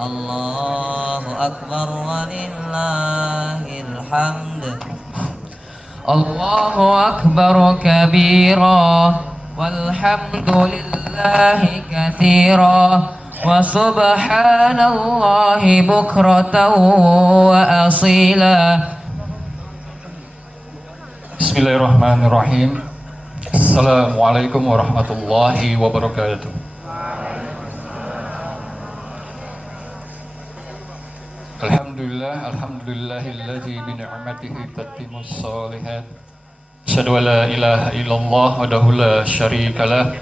الله أكبر ولله الحمد. الله أكبر كبيرا والحمد لله كثيرا وسبحان الله بكرة وأصيلا. Bismillahirrahmanirrahim. Assalamualaikum warahmatullahi wabarakatuh. Alhamdulillahilladzi bi ni'matihi tatimmus shalihat. Asyhadu an la ilaha illallah wahdahu la syarikalah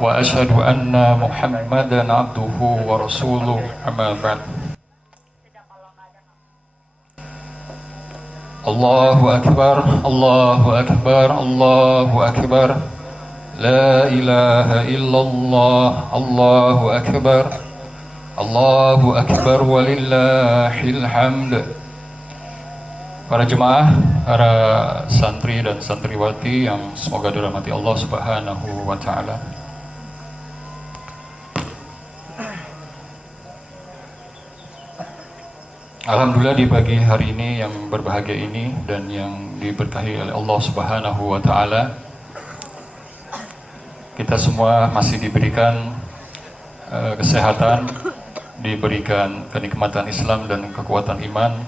wa asyhadu anna Muhammadan abduhu wa rasuluh, amma ba'd. Allahu akbar, Allahu akbar, Allahu akbar. La ilaha illallah, Allahu akbar. Allahu akbar walillahil hamd. Para jemaah, para santri dan santriwati yang semoga dirahmati Allah Subhanahu wa taala. Alhamdulillah di pagi hari ini yang berbahagia ini dan yang diberkahi oleh Allah Subhanahu wa taala, kita semua masih diberikan kesehatan, diberikan kenikmatan Islam dan kekuatan iman,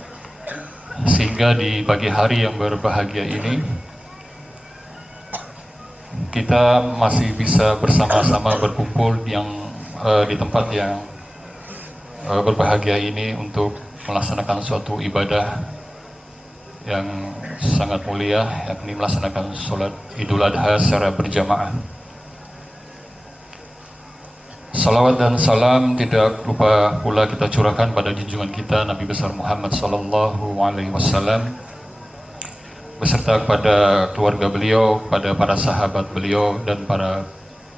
sehingga di pagi hari yang berbahagia ini kita masih bisa bersama-sama berkumpul di tempat yang berbahagia ini untuk melaksanakan suatu ibadah yang sangat mulia, yakni melaksanakan sholat Idul Adha secara berjamaah. Salawat dan salam tidak lupa pula kita curahkan pada junjungan kita Nabi besar Muhammad sallallahu alaihi wasallam beserta kepada keluarga beliau, pada para sahabat beliau dan para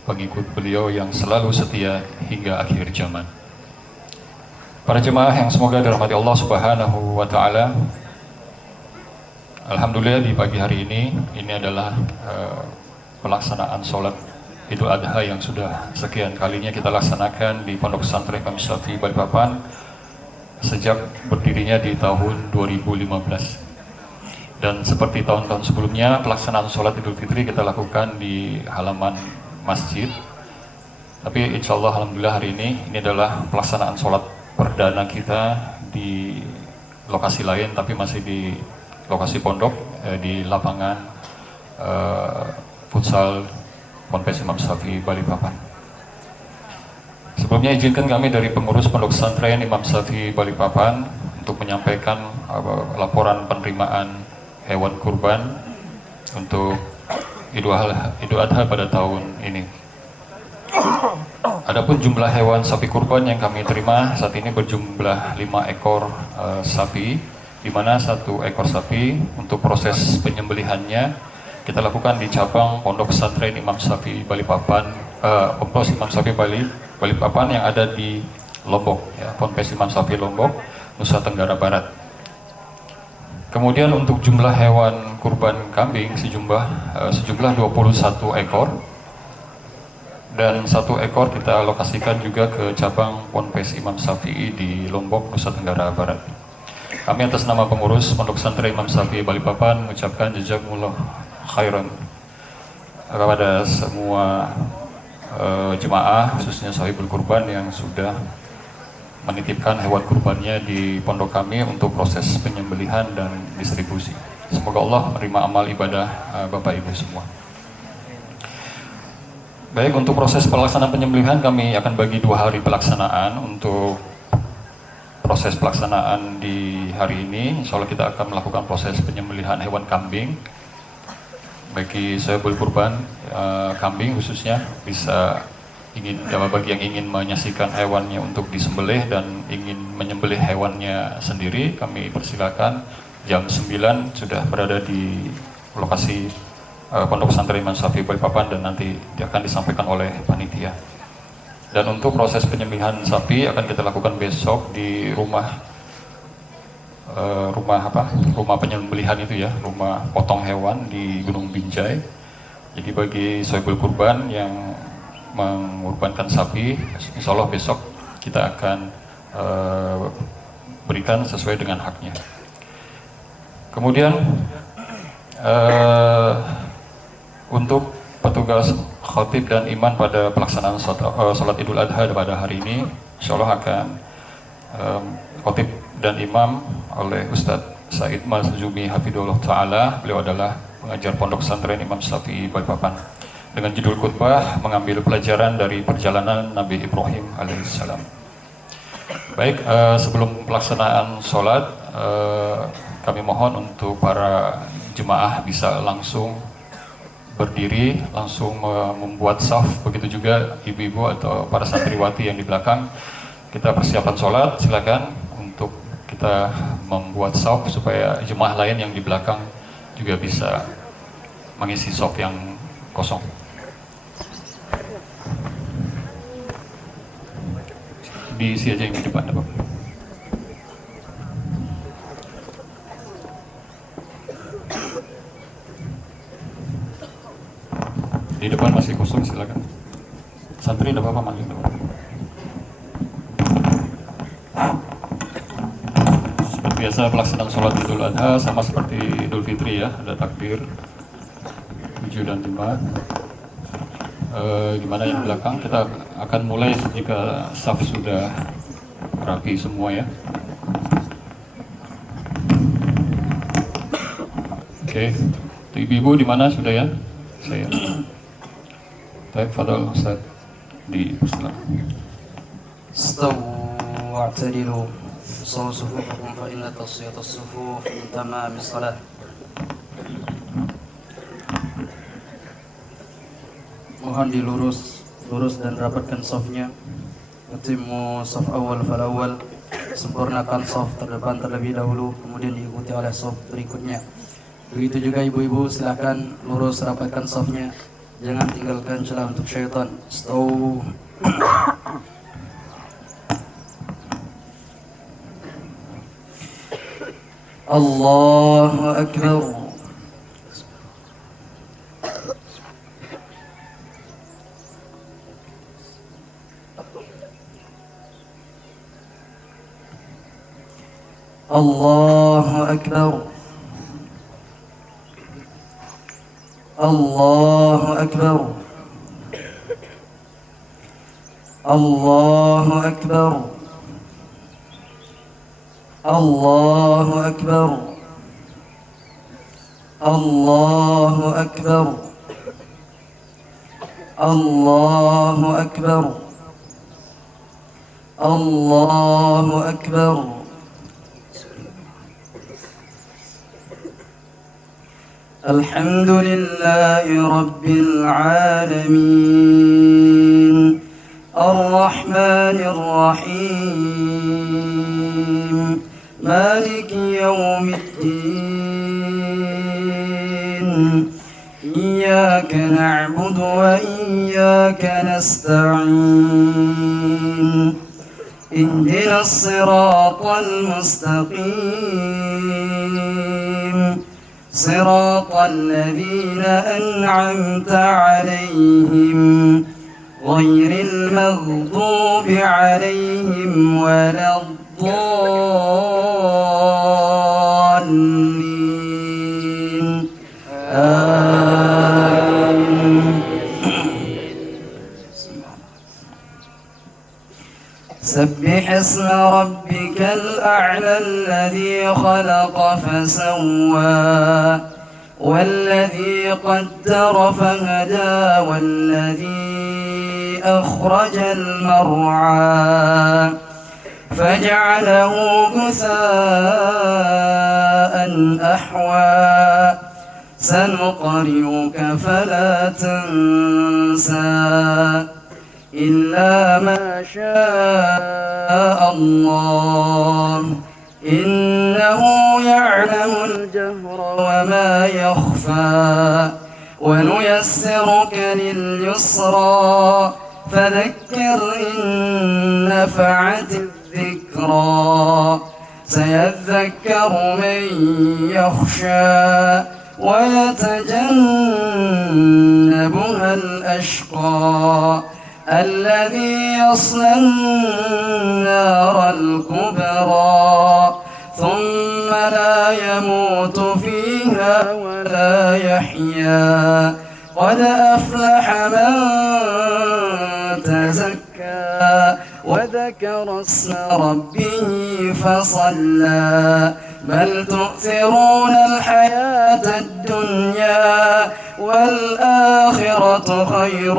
pengikut beliau yang selalu setia hingga akhir zaman. Para jemaah yang semoga dirahmati Allah Subhanahu wa taala. Alhamdulillah di pagi hari ini adalah pelaksanaan sholat Idul Adha yang sudah sekian kalinya kita laksanakan di Pondok Pesantren Imam Syafi'i Balikpapan sejak berdirinya di tahun 2015. Dan seperti tahun-tahun sebelumnya, pelaksanaan sholat Idul Fitri kita lakukan di halaman masjid. Tapi insya Allah alhamdulillah hari ini adalah pelaksanaan sholat perdana kita di lokasi lain, tapi masih di lokasi pondok, di lapangan futsal Ponpes Imam Syafi'i Balikpapan. Sebelumnya izinkan kami dari pengurus Pondok Pesantren Imam Syafi'i Balikpapan untuk menyampaikan laporan penerimaan hewan kurban untuk Idul Adha pada tahun ini. Adapun jumlah hewan sapi kurban yang kami terima saat ini berjumlah 5 ekor sapi, di mana 1 ekor sapi untuk proses penyembelihannya kita lakukan di cabang Pondok Pesantren Imam Syafi'i Balikpapan, Ponpes Imam Syafi'i Balikpapan yang ada di Lombok, ya, Ponpes Imam Syafi'i Lombok, Nusa Tenggara Barat. Kemudian untuk jumlah hewan kurban kambing sejumlah 21 ekor, dan 1 ekor kita alokasikan juga ke cabang Ponpes Imam Syafi'i di Lombok, Nusa Tenggara Barat. Kami atas nama pengurus Pondok Pesantren Imam Syafi'i Balikpapan mengucapkan jazakumullah khairan kepada semua jemaah, khususnya sahibul kurban yang sudah menitipkan hewan kurbannya di pondok kami untuk proses penyembelihan dan distribusi. Semoga Allah menerima amal ibadah Bapak Ibu semua. Baik, untuk proses pelaksanaan penyembelihan kami akan bagi 2 hari pelaksanaan. Untuk proses pelaksanaan di hari ini, insya Allah kita akan melakukan proses penyembelihan hewan kambing. Bagi sahibul kurban kambing khususnya bagi yang ingin menyaksikan hewannya untuk disembelih dan ingin menyembelih hewannya sendiri, kami persilakan jam 9 sudah berada di lokasi Pondok Pesantren Imam Syafi'i Balikpapan dan nanti akan disampaikan oleh panitia. Dan untuk proses penyembelihan sapi akan kita lakukan besok di rumah penyembelihan itu, ya, rumah potong hewan di Gunung Binjai. Jadi bagi sahibul kurban yang mengorbankan sapi, insya Allah besok kita akan berikan sesuai dengan haknya. Kemudian untuk petugas khatib dan imam pada pelaksanaan sholat Idul Adha pada hari ini, insya Allah akan khatib dan imam oleh Ustadz Said Marzumi Hafidullah Ta'ala. Beliau adalah pengajar pondok pesantren Imam Syafi'i Balikpapan, dengan judul khutbah mengambil pelajaran dari perjalanan Nabi Ibrahim alaihissalam. Baik, sebelum pelaksanaan sholat, kami mohon untuk para jemaah bisa langsung berdiri, langsung membuat saf. Begitu juga ibu-ibu atau para santriwati yang di belakang. Kita persiapan sholat, silakan untuk kita membuat saf supaya jemaah lain yang di belakang juga bisa mengisi saf yang kosong. Diisi aja yang di depan, Bapak. Di depan masih kosong, silakan. Santri tidak apa-apa, maju. Seperti biasa pelaksanaan sholat Idul Adha sama seperti Idul Fitri ya, ada takbir 7 dan 5. Gimana yang belakang, kita akan mulai jika saf sudah rapi semua ya. Oke, ibu-ibu di mana sudah ya? Saya. Baik, fadal Ustaz di persilakan. استووا واعتدلوا صووا صفوفكم فإن تصفية الصفوف من تمام الصلاة. Mohon lurus dan rapatkan safnya. Atimmu saf awal fal awal. Sempurnakan saf terdepan terlebih dahulu, kemudian diikuti oleh saf berikutnya. Begitu juga ibu-ibu, silakan lurus rapatkan safnya. Jangan tinggalkan celah untuk syaitan. Staw. Allahu Akbar. Allahu Akbar. Allahu Akbar. Allahu Akbar. Allahu Akbar. Allahu Akbar. Allahu Akbar. Allahu Akbar. الحمد لله رب العالمين الرحمن الرحيم مالك يوم الدين إياك نعبد وإياك نستعين اهدنا الصراط المستقيم صراط الذين أنعمت عليهم غير المغضوب عليهم ولا الضالين آمين. سبح اسم ربك الأعلى الذي خلق فسوى والذي قدر فهدى والذي أخرج المرعى فجعله غثاء أحوى سنقرئك فلا تنسى إلا ما شاء الله إنه يعلم الجهر وما يخفى ونيسرك لليسرى فذكر إن نفعت الذكرى سيذكر من يخشى ويتجنبها الأشقى الذي يصلى النار الكبرى ثم لا يموت فيها ولا يحيا قد أفلح من تزكى وذكر اسم ربه فصلى بل تؤثرون الحياة الدنيا والآخرة خير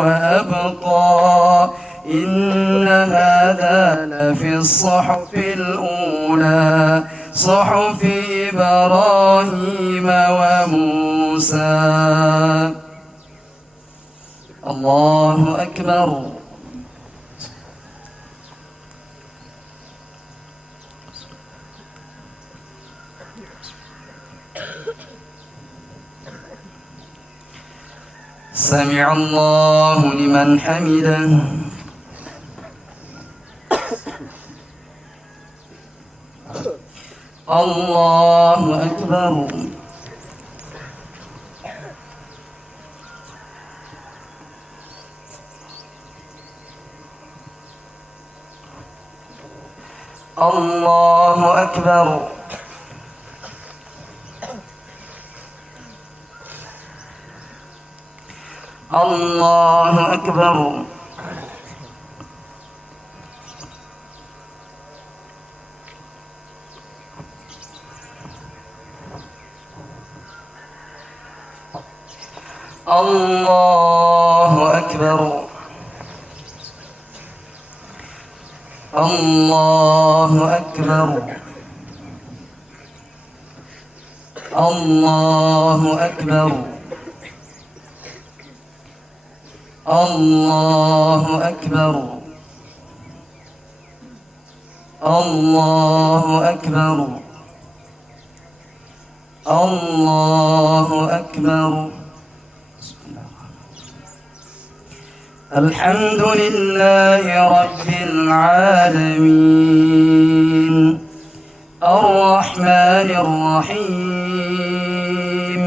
وأبقى إن هذا لفي الصحف الأولى صحف إبراهيم وموسى. الله أكبر. سمع الله لمن حمده. الله أكبر. الله أكبر. الله أكبر. الله أكبر. الله أكبر. الله أكبر. الله أكبر. الله أكبر. الله أكبر. الحمد لله رب العالمين الرحمن الرحيم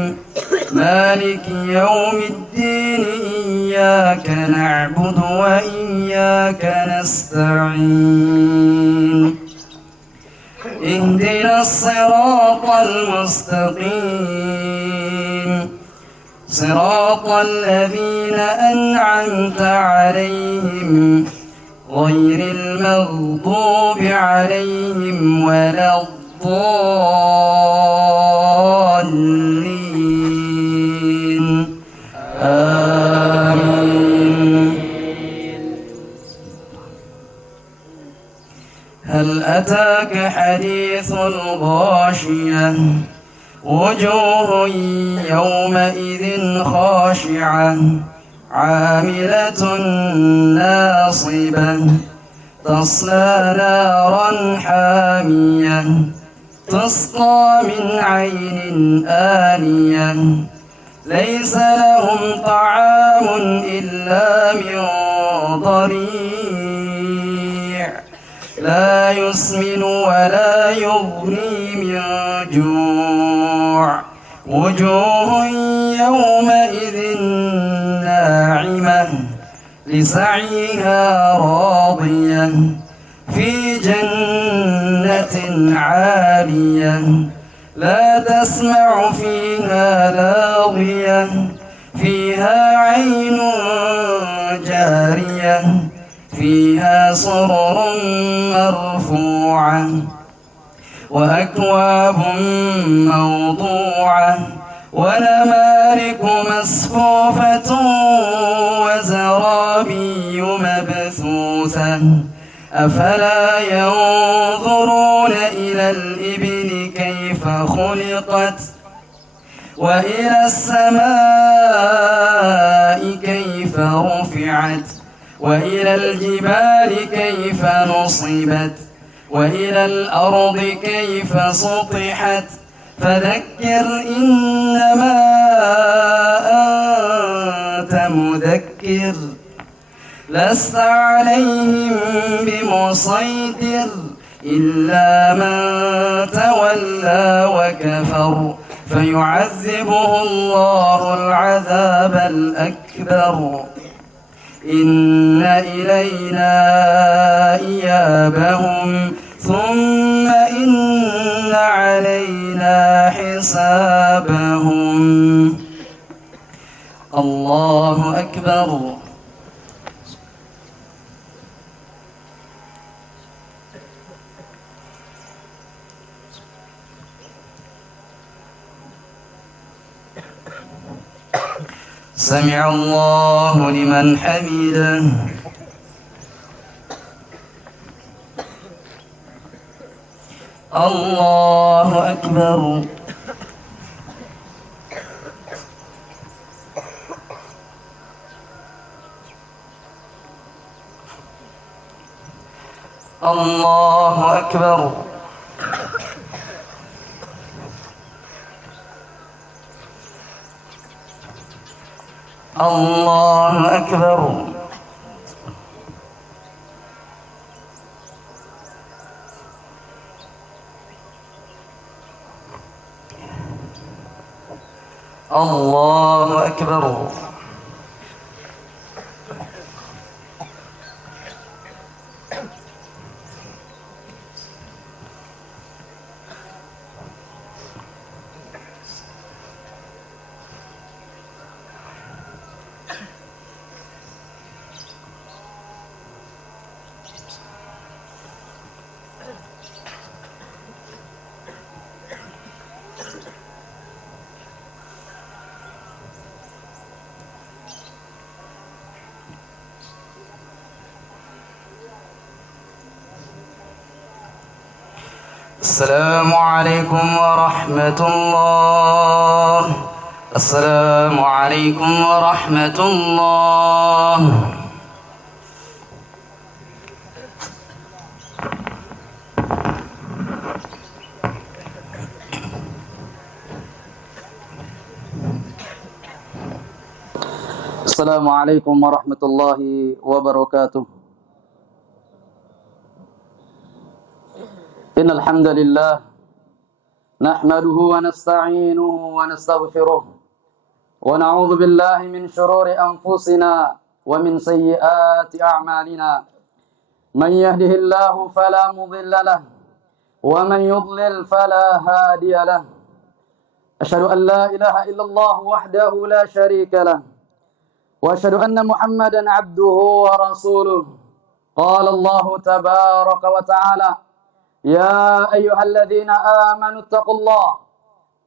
مالك يوم الدين إياك نعبد وإياك نستعين اهدنا الصراط المستقيم صراط الذين أنعمت عليهم غير المغضوب عليهم ولا الضالين آمين. هل أتاك حديث الغاشية وجوه يومئذ خاشعة عاملة ناصبة تصلى نارا حامية تسقى من عين آنية ليس لهم طعام إلا من ضريع لا يسمن ولا يغني من جوع وجوه يومئذ ناعمة لسعيها راضية في جنة عالية لا تسمع فيها لاغية فيها عين جارية فيها سرر مرفوعة وأكواب موضوعة ونمارق مصفوفة وزرابي مبثوثة أفلا ينظرون إلى الإبل كيف خلقت وإلى السماء كيف رفعت وإلى الجبال كيف نصبت وإلى الأرض كيف سطحت فذكر إنما أنت مذكر لست عليهم بمسيطر إلا من تولى وكفر فيعذبه الله العذاب الأكبر إن إلينا إيابهم ثم إن علينا حسابهم. الله أكبر. سمع الله لمن حمده. الله أكبر. الله أكبر. الله أكبر. الله أكبر. السلام عليكم ورحمة الله. السلام عليكم ورحمة الله. السلام عليكم ورحمة الله وبركاته. إن الحمد لله نحمده ونستعينه ونستغفره ونعوذ بالله من شرور أنفسنا ومن سيئات أعمالنا. من يهده الله فلا مضل له ومن يضلل فلا هادي له. أشهد أن لا إله إلا الله وحده لا شريك له وأشهد أن محمدا عبده ورسوله. قال الله تبارك وتعالى: يا أيها الذين آمنوا اتقوا الله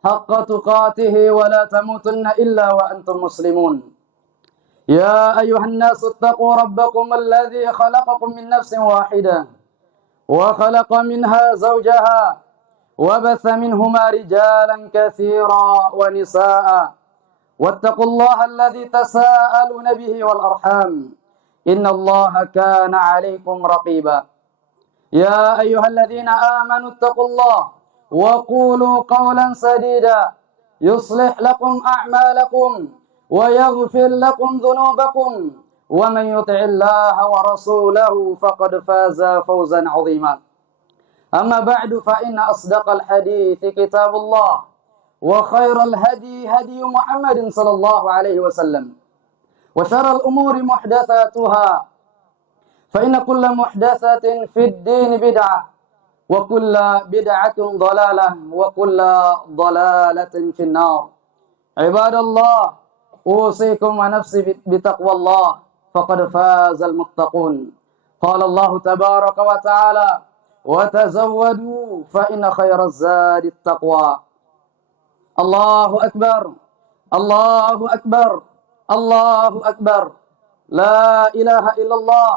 حق تقاته ولا تموتن إلا وأنتم مسلمون. يا أيها الناس اتقوا ربكم الذي خلقكم من نفس واحدة وخلق منها زوجها وبث منهما رجالا كثيرا ونساء واتقوا الله الذي تساءلون به والأرحام إن الله كان عليكم رقيبا. يا أيها الذين آمنوا اتقوا الله وقولوا قولا سديدا يصلح لكم أعمالكم ويغفر لكم ذنوبكم ومن يطع الله ورسوله فقد فاز فوزا عظيما. أما بعد فإن أصدق الحديث كتاب الله وخير الهدي هدي محمد صلى الله عليه وسلم وشر الأمور محدثاتها فإن كل محدثة في الدين بدعة وكل بدعة ضلالة وكل ضلالة في النار. عباد الله أوصيكم ونفسي بتقوى الله فقد فاز المتقون. قال الله تبارك وتعالى: وتزودوا فإن خير الزاد التقوى. الله أكبر. الله أكبر. الله أكبر. لا إله إلا الله.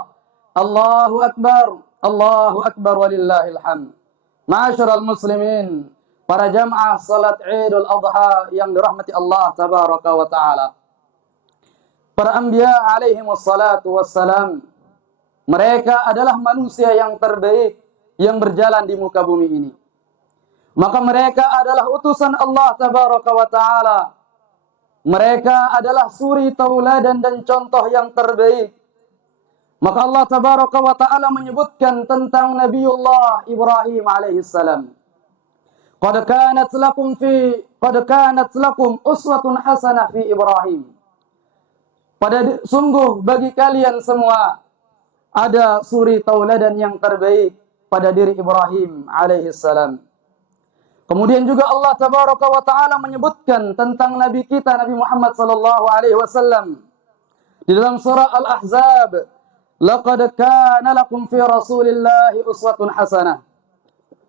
الله أكبر. الله أكبر walillahil hamd. Ma'asyiral muslimin, para jamaah salat Idul Adha yang dirahmati Allah tabaraka wa taala. Para anbiya alaihi wassalatu wassalam, mereka adalah manusia yang terbaik yang berjalan di muka bumi ini. Maka mereka adalah utusan Allah tabaraka wa taala. Mereka adalah suri tauladan dan contoh yang terbaik. Maka Allah tabaraka wa ta'ala menyebutkan tentang Nabiullah Ibrahim alaihissalam. Qad kanat lakum uswatun hasanah fi Ibrahim. Sungguh bagi kalian semua ada suri tauladan yang terbaik pada diri Ibrahim alaihissalam. Kemudian juga Allah tabaraka wa taala menyebutkan tentang nabi kita Nabi Muhammad sallallahu alaihi wasallam di dalam surah Al-Ahzab, laqad kana lakum fi Rasulillahi uswatun hasanah.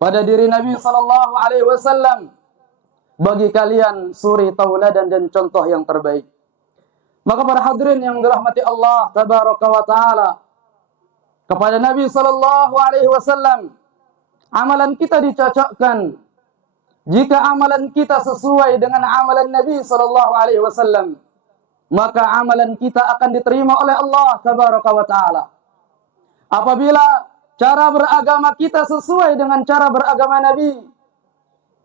Pada diri Nabi sallallahu alaihi wasallam bagi kalian suri tauladan dan contoh yang terbaik. Maka para hadirin yang dirahmati Allah tabaraka wa taala, kepada Nabi sallallahu alaihi wasallam amalan kita dicocokkan. Jika amalan kita sesuai dengan amalan Nabi sallallahu alaihi wasallam, maka amalan kita akan diterima oleh Allah tabaraka wa taala. Apabila cara beragama kita sesuai dengan cara beragama Nabi,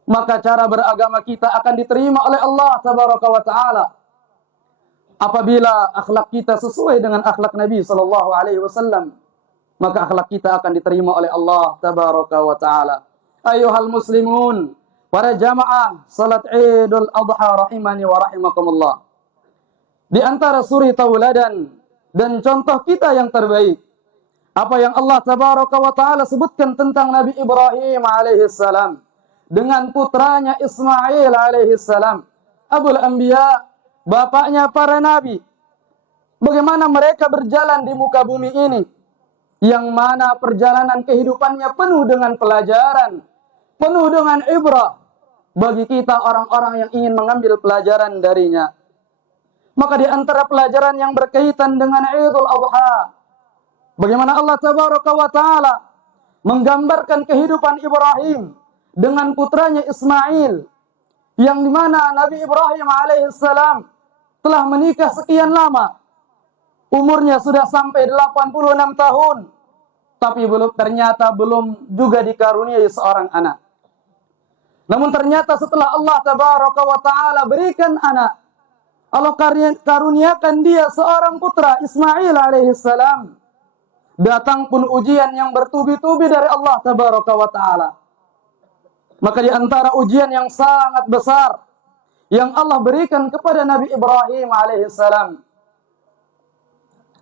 maka cara beragama kita akan diterima oleh Allah tabaraka wa taala. Apabila akhlak kita sesuai dengan akhlak Nabi sallallahu alaihi wasallam, maka akhlak kita akan diterima oleh Allah tabaraka wa taala. Ayuhal muslimun, para jamaah salat Idul Adha rahimani wa rahimakumullah. Di antara suri tauladan dan contoh kita yang terbaik, apa yang Allah tabaraka wa taala sebutkan tentang Nabi Ibrahim alaihissalam dengan putranya Ismail alaihissalam, Abul Anbiya, bapaknya para nabi. Bagaimana mereka berjalan di muka bumi ini, yang mana perjalanan kehidupannya penuh dengan pelajaran, penuh dengan ibrah bagi kita orang-orang yang ingin mengambil pelajaran darinya. Maka di antara pelajaran yang berkaitan dengan Idul Adha, bagaimana Allah tabaraka wa taala menggambarkan kehidupan Ibrahim dengan putranya Ismail, yang dimana Nabi Ibrahim alaihissalam telah menikah sekian lama. Umurnya sudah sampai 86 tahun, tapi ternyata belum juga dikaruniai seorang anak. Namun ternyata setelah Allah tabaraka wa ta'ala berikan anak, Allah karuniakan dia seorang putra Ismail alaihissalam. Datang pun ujian yang bertubi-tubi dari Allah tabaraka wa ta'ala. Maka di antara ujian yang sangat besar yang Allah berikan kepada Nabi Ibrahim alaihissalam,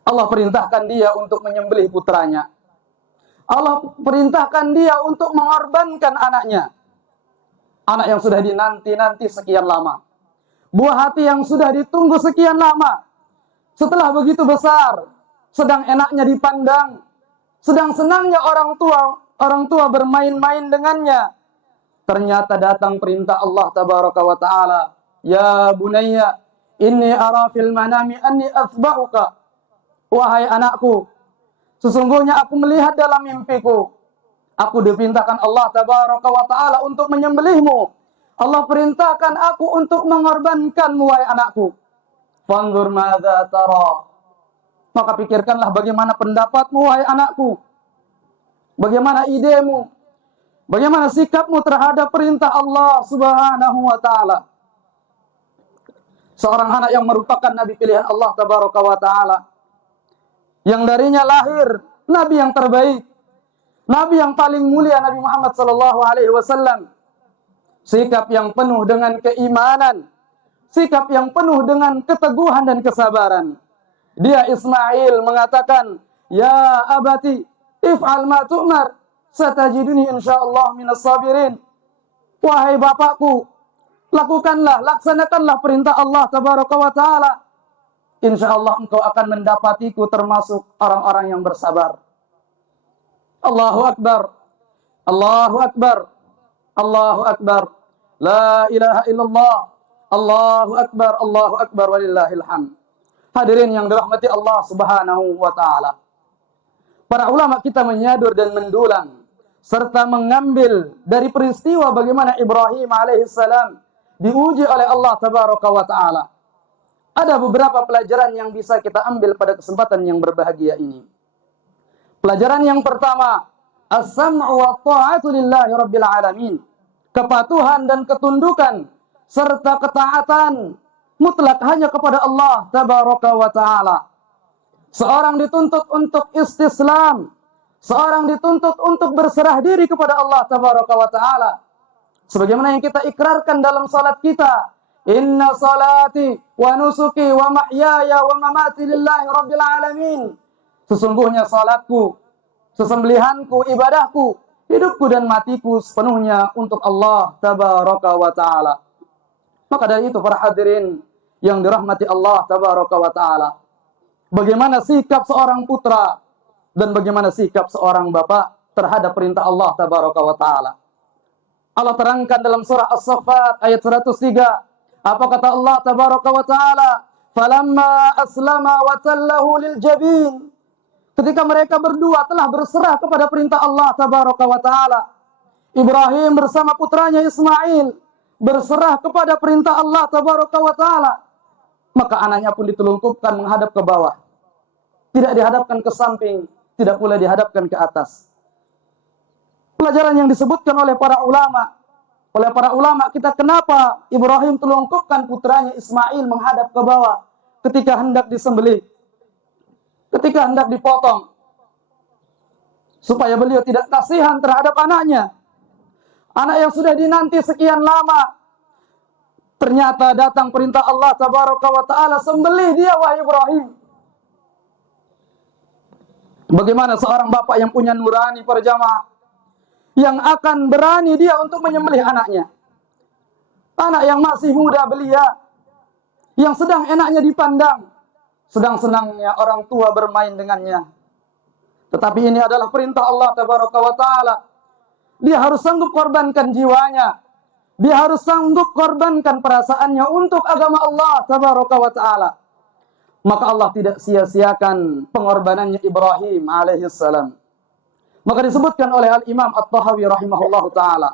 Allah perintahkan dia untuk menyembelih putranya. Allah perintahkan dia untuk mengorbankan anaknya. Anak yang sudah dinanti-nanti sekian lama. Buah hati yang sudah ditunggu sekian lama. Setelah begitu besar, sedang enaknya dipandang, sedang senangnya orang tua bermain-main dengannya. Ternyata datang perintah Allah tabaraka wa ta'ala, ya bunayya, inni ara fil manami anni athba'uka. Wahai anakku, sesungguhnya aku melihat dalam mimpiku, aku diperintahkan Allah tabaraka wa ta'ala untuk menyembelihmu. Allah perintahkan aku untuk mengorbankanmu, wahai anakku. Fanzur madza tara. Maka pikirkanlah bagaimana pendapatmu, wahai anakku. Bagaimana idemu? Bagaimana sikapmu terhadap perintah Allah subhanahu wa ta'ala? Seorang anak yang merupakan nabi pilihan Allah tabaraka wa ta'ala, yang darinya lahir nabi yang terbaik, nabi yang paling mulia, Nabi Muhammad sallallahu alaihi wasallam. Sikap yang penuh dengan keimanan, sikap yang penuh dengan keteguhan dan kesabaran. Dia Ismail mengatakan, ya abati, if'al ma tu'mar, satajiduni insyaallah minas sabirin. Wahai bapakku, laksanakanlah perintah Allah tabaraka wa ta'ala. Insyaallah engkau akan mendapatiku termasuk orang-orang yang bersabar. Allahu Akbar, Allahu Akbar, Allahu Akbar, la ilaha illallah, Allahu Akbar, walillahil hamd. Hadirin yang dirahmati Allah subhanahu wa ta'ala, para ulama kita menyadur dan mendulang serta mengambil dari peristiwa bagaimana Ibrahim alaihissalam diuji oleh Allah tabaraka wa ta'ala. Ada beberapa pelajaran yang bisa kita ambil pada kesempatan yang berbahagia ini. Pelajaran yang pertama, as-sam'u wa ta'atu lillahi rabbil alamin. Kepatuhan dan ketundukan serta ketaatan mutlak hanya kepada Allah tabaraka wa ta'ala. Seorang dituntut untuk istislam, seorang dituntut untuk berserah diri kepada Allah tabaraka wa ta'ala. Sebagaimana yang kita ikrarkan dalam salat kita, Inna salati wa nusuki wa mahyaya wa mamati lillahi rabbil alamin. Sesungguhnya salatku, sesembelihanku, ibadahku, hidupku dan matiku sepenuhnya untuk Allah tabaraka wa ta'ala. Maka dari itu para hadirin yang dirahmati Allah tabaraka wa ta'ala, bagaimana sikap seorang putra dan bagaimana sikap seorang bapak terhadap perintah Allah tabaraka wa ta'ala. Allah terangkan dalam surah As-Saffat ayat 103. Apa kata Allah tabaraka wa ta'ala? Falamma aslama wa tallahu lil jabin. Ketika mereka berdua telah berserah kepada perintah Allah tabaraka wa ta'ala, Ibrahim bersama putranya Ismail berserah kepada perintah Allah tabaraka wa ta'ala, maka anaknya pun ditelungkupkan menghadap ke bawah. Tidak dihadapkan ke samping, tidak pula dihadapkan ke atas. Pelajaran yang disebutkan oleh para ulama kita, kenapa Ibrahim telungkupkan putranya Ismail menghadap ke bawah ketika hendak disembelih, ketika hendak dipotong, supaya beliau tidak kasihan terhadap anaknya, anak yang sudah dinanti sekian lama. Ternyata datang perintah Allah tabaraka wa ta'ala, sembelih dia wahai Ibrahim. Bagaimana seorang bapak yang punya nurani para jamaah, yang akan berani dia untuk menyembelih anaknya, anak yang masih muda belia, yang sedang enaknya dipandang, sedang senangnya orang tua bermain dengannya. Tetapi ini adalah perintah Allah tabaraka wa ta'ala. Dia harus sanggup korbankan jiwanya, dia harus sanggup korbankan perasaannya untuk agama Allah tabaraka wa ta'ala. Maka Allah tidak sia-siakan pengorbanannya Ibrahim alaihissalam. Maka disebutkan oleh Al-Imam At-Tahawi rahimahullahu ta'ala,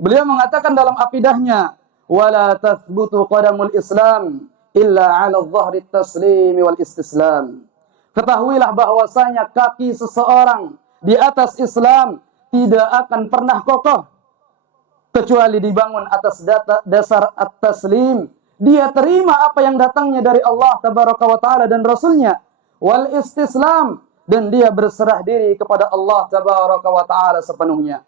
beliau mengatakan dalam akidahnya, wala tathbutu qadamul Islam illa ala dhahri taslim wal istislam. Ketahuilah bahwasanya kaki seseorang di atas Islam tidak akan pernah kokoh kecuali dibangun atas dasar at-taslim. Dia terima apa yang datangnya dari Allah tabaraka wa ta'ala dan Rasulnya, wal istislam, dan dia berserah diri kepada Allah tabaraka wa ta'ala sepenuhnya.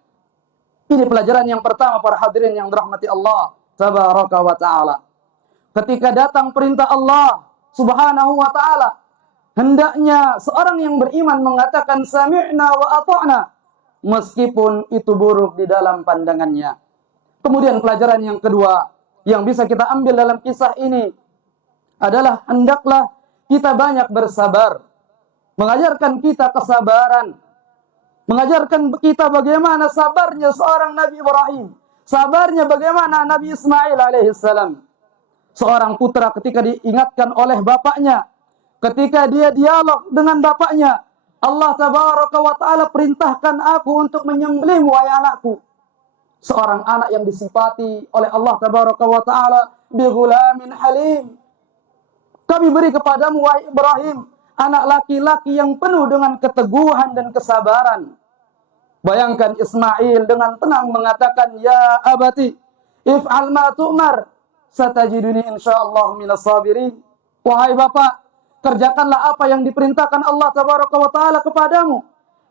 Ini pelajaran yang pertama para hadirin yang dirahmati Allah tabaraka wa ta'ala. Ketika datang perintah Allah subhanahu wa ta'ala, hendaknya seorang yang beriman mengatakan sami'na wa ata'na, meskipun itu buruk di dalam pandangannya. Kemudian pelajaran yang kedua yang bisa kita ambil dalam kisah ini adalah hendaklah kita banyak bersabar. Mengajarkan kita kesabaran, mengajarkan kita bagaimana sabarnya seorang Nabi Ibrahim, sabarnya bagaimana Nabi Ismail alaihissalam. Seorang putra ketika diingatkan oleh bapaknya, ketika dia dialog dengan bapaknya, Allah tabaraka wa ta'ala perintahkan aku untuk menyembelihmu wahai anakku. Seorang anak yang disifati oleh Allah tabaraka wa ta'ala bi ghulamin halim. Kami beri kepadamu wahai Ibrahim anak laki-laki yang penuh dengan keteguhan dan kesabaran. Bayangkan Ismail dengan tenang mengatakan, ya abati if'al ma tu'mar satajiduni insyaallah minas sabirin. Wahai bapak, kerjakanlah apa yang diperintahkan Allah tabaraka wa ta'ala kepadamu.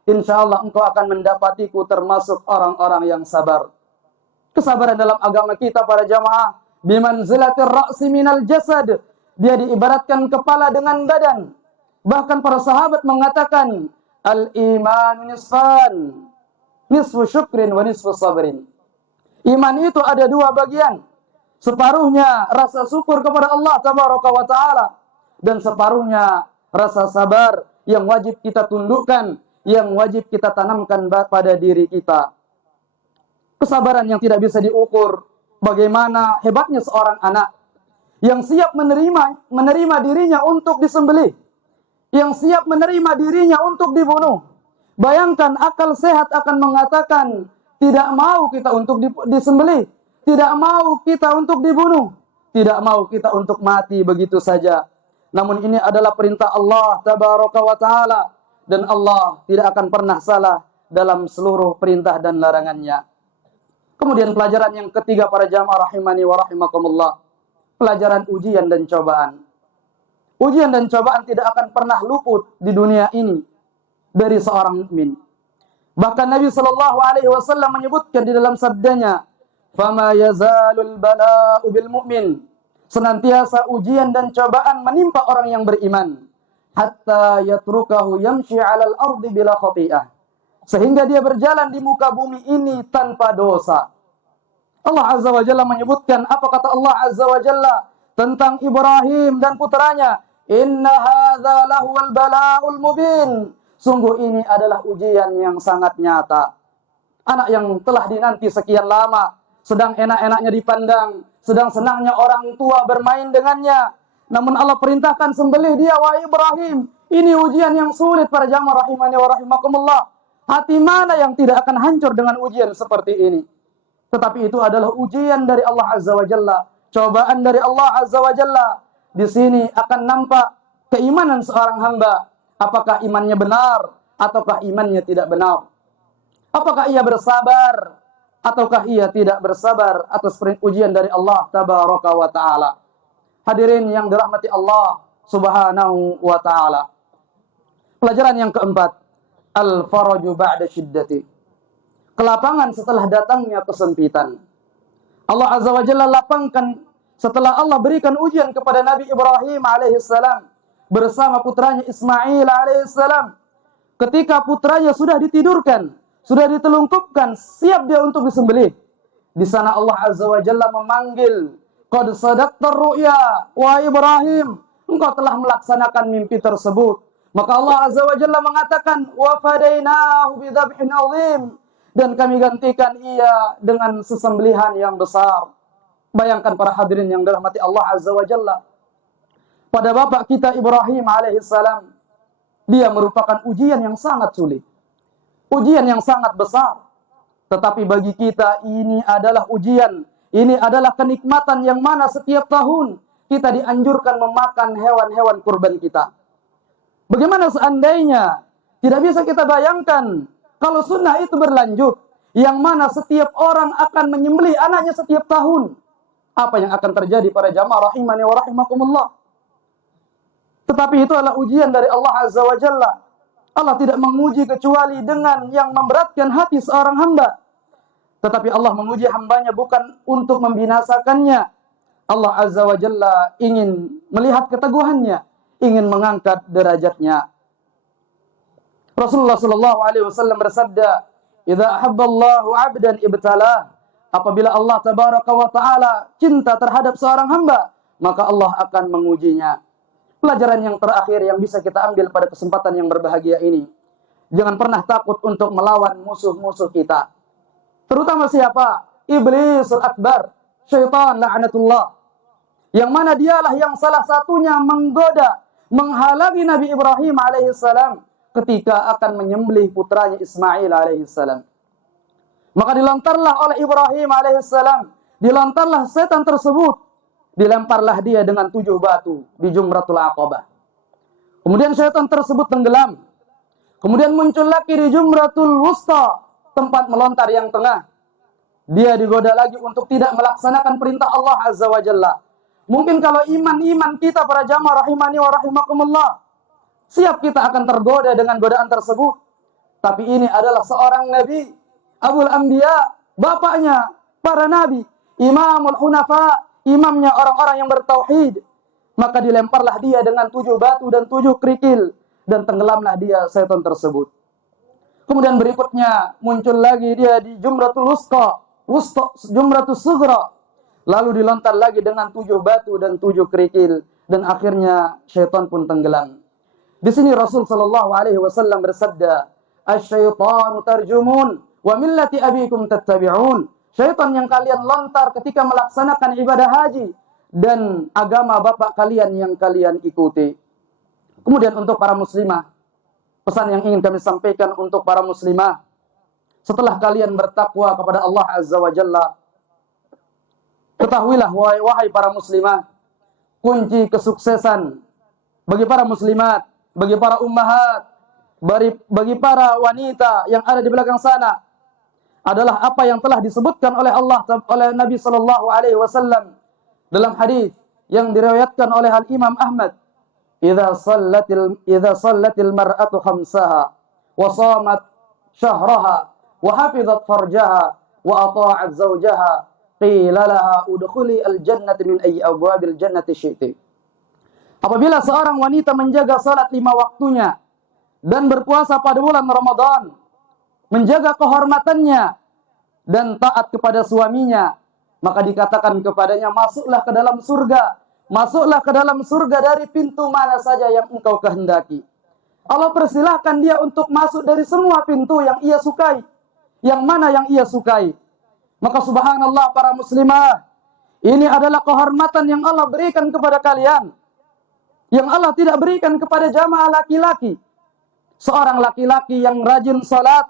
Insyaallah engkau akan mendapatiku termasuk orang-orang yang sabar. Kesabaran dalam agama kita para jamaah bimanzilatir ra'si minal jasad. Dia diibaratkan kepala dengan badan. Bahkan para sahabat mengatakan al-iman nisfan, nisfu syukrin wa nisfu sabrin. Iman itu ada dua bagian. Separuhnya rasa syukur kepada Allah tabaraka wa ta'ala, dan separuhnya rasa sabar yang wajib kita tundukkan, yang wajib kita tanamkan pada diri kita. Kesabaran yang tidak bisa diukur. Bagaimana hebatnya seorang anak yang siap menerima dirinya untuk disembelih, yang siap menerima dirinya untuk dibunuh. Bayangkan akal sehat akan mengatakan tidak mau kita untuk disembelih, tidak mau kita untuk dibunuh, tidak mau kita untuk mati begitu saja. Namun ini adalah perintah Allah tabaraka wa ta'ala, dan Allah tidak akan pernah salah dalam seluruh perintah dan larangannya. Kemudian pelajaran yang ketiga para jamaah rahimani wa rahimakumullah, pelajaran ujian dan cobaan. Ujian dan cobaan tidak akan pernah luput di dunia ini dari seorang mukmin. Bahkan Nabi sallallahu alaihi wasallam menyebutkan di dalam sabdanya, "Fama yazalul bala'u bil mu'min senantiasa ujian dan cobaan menimpa orang yang beriman. Hatta yatrukahu yamshi 'alal ardi bila khati'ah. Sehingga dia berjalan di muka bumi ini tanpa dosa. Allah Azza wa Jalla menyebutkan, apa kata Allah Azza wa Jalla tentang Ibrahim dan putranya? Inna hadza lahuwal bala'ul mubin. Sungguh ini adalah ujian yang sangat nyata. Anak yang telah dinanti sekian lama, sedang enak-enaknya dipandang, sedang senangnya orang tua bermain dengannya. Namun Allah perintahkan sembelih dia, wahai Ibrahim. Ini ujian yang sulit para jamaah rahimani wa rahimakumullah. Hati mana yang tidak akan hancur dengan ujian seperti ini? Tetapi itu adalah ujian dari Allah Azza wa Jalla, cobaan dari Allah Azza wa Jalla. Di sini akan nampak keimanan seorang hamba. Apakah imannya benar ataukah imannya tidak benar? Apakah ia bersabar ataukah ia tidak bersabar atas ujian dari Allah tabaraka wa taala? Hadirin yang dirahmati Allah Subhanahu wa taala. Pelajaran yang keempat, al-faraju ba'da syiddati. Kelapangan setelah datangnya kesempitan. Allah Azza wa Jalla lapangkan setelah Allah berikan ujian kepada Nabi Ibrahim alaihissalam bersama putranya Ismail alaihissalam. Ketika putranya sudah ditidurkan, sudah ditelungkupkan, siap dia untuk disembelih. Di sana Allah Azza wa Jalla memanggil, qad sadaqtar ru'ya wa Ibrahim, engkau telah melaksanakan mimpi tersebut. Maka Allah Azza wa Jalla mengatakan, wa fadainahu bidzabhin 'adzim, dan kami gantikan ia dengan sesembelihan yang besar. Bayangkan para hadirin yang dirahmati Allah Azza wa Jalla, pada bapak kita Ibrahim alaihissalam, dia merupakan ujian yang sangat sulit, ujian yang sangat besar. Tetapi bagi kita ini adalah ujian, ini adalah kenikmatan yang mana setiap tahun kita dianjurkan memakan hewan-hewan kurban kita. Bagaimana seandainya tidak bisa kita bayangkan kalau sunnah itu berlanjut, yang mana setiap orang akan menyembelih anaknya setiap tahun. Apa yang akan terjadi para jamaah rahimani wa rahimakumullah? Tetapi itu adalah ujian dari Allah Azza wa Jalla. Allah tidak menguji kecuali dengan yang memberatkan hati seorang hamba. Tetapi Allah menguji hambanya bukan untuk membinasakannya. Allah Azza wa Jalla ingin melihat keteguhannya, ingin mengangkat derajatnya. Rasulullah sallallahu alaihi wasallam bersabda, "Idza ahabballahu 'abdan ibtalah." Apabila Allah tabaraka wa taala cinta terhadap seorang hamba, maka Allah akan mengujinya. Pelajaran yang terakhir yang bisa kita ambil pada kesempatan yang berbahagia ini, jangan pernah takut untuk melawan musuh-musuh kita. Terutama siapa? Iblisul akbar, syaitan la'natullah. Yang mana dialah yang salah satunya menggoda, menghalangi Nabi Ibrahim alaihissalam ketika akan menyembelih putranya Ismail alaihissalam. Maka dilontarlah oleh Ibrahim alaihissalam, dilontarlah setan tersebut, dilemparlah dia dengan 7 batu di Jumratul Aqabah. Kemudian setan tersebut tenggelam. Kemudian muncul lagi di Jumratul Wusta, tempat melontar yang tengah. Dia digoda lagi untuk tidak melaksanakan perintah Allah Azza wa Jalla. Mungkin kalau iman kita para jamaah rahimani wa rahimakumullah, siap kita akan tergoda dengan godaan tersebut. Tapi ini adalah seorang nabi, Abul Anbiya, bapaknya para nabi, Imamul Hunafa, imamnya orang-orang yang bertauhid. Maka dilemparlah dia dengan 7 batu dan 7 kerikil, dan tenggelamlah dia setan tersebut. Kemudian berikutnya muncul lagi dia di Jumratul Wusta, Jumratul Sughra. Lalu dilontar lagi dengan 7 batu dan 7 kerikil, dan akhirnya syaitan pun tenggelam. Di sini Rasul sallallahu alaihi wasallam bersabda, "Asy-syaitanu tarjumun wa millati abikum tattabi'un." Syaitan yang kalian lontar ketika melaksanakan ibadah haji dan agama bapak kalian yang kalian ikuti. Kemudian untuk para muslimah, pesan yang ingin kami sampaikan untuk para muslimah, setelah kalian bertakwa kepada Allah Azza wa Jalla, ketahuilah wahai para muslimah, kunci kesuksesan bagi para muslimat, bagi para ummahat, bagi para wanita yang ada di belakang sana adalah apa yang telah disebutkan oleh Allah, oleh Nabi sallallahu alaihi wasallam dalam hadis yang diriwayatkan oleh Al-Imam Ahmad. Idza sallatil mar'atu khamsaha wa shamat syahraha wa hafizat farjaha wa ata'at zawjaha qila laha udkhuli al-jannata min ayyi abwabil jannati syi'ti. Apabila seorang wanita menjaga salat 5 waktunya dan berpuasa pada bulan Ramadan, menjaga kehormatannya dan taat kepada suaminya, maka dikatakan kepadanya, masuklah ke dalam surga. Masuklah ke dalam surga dari pintu mana saja yang engkau kehendaki. Allah persilahkan dia untuk masuk dari semua pintu yang ia sukai. Yang mana yang ia sukai. Maka subhanallah para muslimah, ini adalah kehormatan yang Allah berikan kepada kalian, yang Allah tidak berikan kepada jamaah laki-laki. Seorang laki-laki yang rajin salat,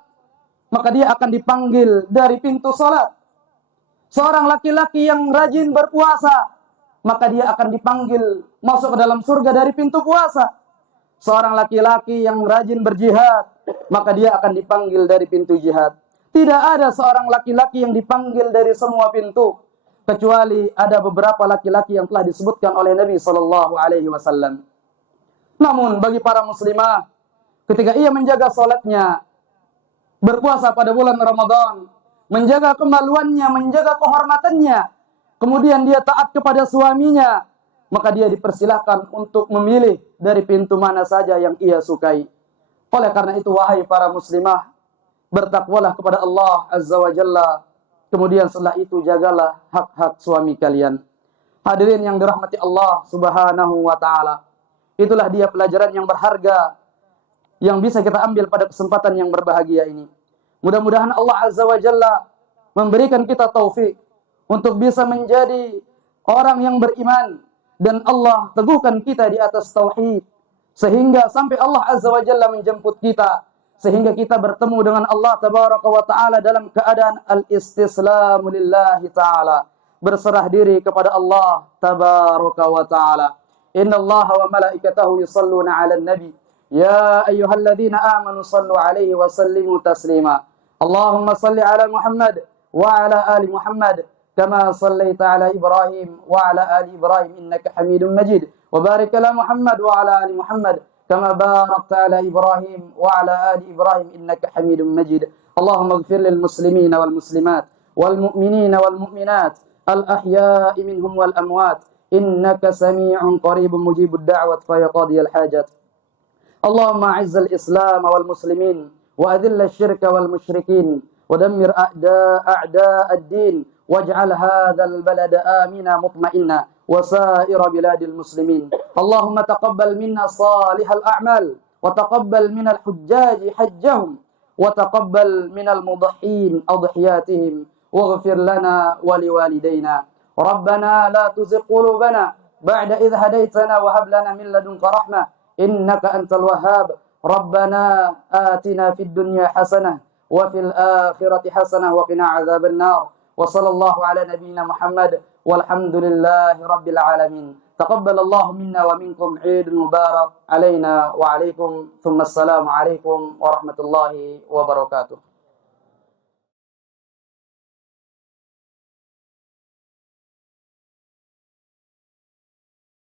maka dia akan dipanggil dari pintu salat. Seorang laki-laki yang rajin berpuasa, maka dia akan dipanggil masuk ke dalam surga dari pintu puasa. Seorang laki-laki yang rajin berjihad, maka dia akan dipanggil dari pintu jihad. Tidak ada seorang laki-laki yang dipanggil dari semua pintu, kecuali ada beberapa laki-laki yang telah disebutkan oleh Nabi SAW. Namun bagi para muslimah, ketika ia menjaga salatnya, berpuasa pada bulan Ramadan, menjaga kemaluannya, menjaga kehormatannya, kemudian dia taat kepada suaminya, maka dia dipersilahkan untuk memilih dari pintu mana saja yang ia sukai. Oleh karena itu, wahai para muslimah, bertakwalah kepada Allah Azza wa Jalla. Kemudian setelah itu jagalah hak-hak suami kalian. Hadirin yang dirahmati Allah Subhanahu wa taala. Itulah dia pelajaran yang berharga yang bisa kita ambil pada kesempatan yang berbahagia ini. Mudah-mudahan Allah Azza wa Jalla memberikan kita taufik untuk bisa menjadi orang yang beriman, dan Allah teguhkan kita di atas tauhid sehingga sampai Allah Azza wa Jalla menjemput kita, sehingga kita bertemu dengan Allah Tabaraka wa Ta'ala dalam keadaan al-istislamu lillahi ta'ala, berserah diri kepada Allah Tabaraka wa Ta'ala. Inna Allah wa malaikatahu yusalluna ala nabi ya ayyuhalladzina amanu sallu alaihi wa sallimu taslima. Allahumma salli ala Muhammad wa ala ali Muhammad kama sallaita ala Ibrahim wa ala ali Ibrahim innaka Hamidum Majid, wa barik ala Muhammad wa ala ali Muhammad كما باركت على إبراهيم وعلى آل إبراهيم إنك حميد مجيد. اللهم اغفر للمسلمين والمسلمات والمؤمنين والمؤمنات الأحياء منهم والأموات إنك سميع قريب مجيب الدعوة فيقاضي الحاجات. اللهم أعز الإسلام والمسلمين وأذل الشرك والمشركين ودمر أعداء الدين واجعل هذا البلد آمنا مطمئنا وسائر بلاد المسلمين. اللهم تقبل منا صالح الأعمال وتقبل من الحجاج حجهم وتقبل من المضحين أضحياتهم واغفر لنا ولوالدينا. ربنا لا تزغ قلوبنا بعد إذ هديتنا وهب لنا من لدنك رحمة إنك أنت الوهاب. ربنا آتنا في الدنيا حسنة وفي الآخرة حسنة وقنا عذاب النار. وصلى الله على نبينا محمد والحمد لله رب العالمين. تقبل الله منا ومنكم عيد مبارك علينا وعليكم ثم السلام عليكم ورحمة الله وبركاته.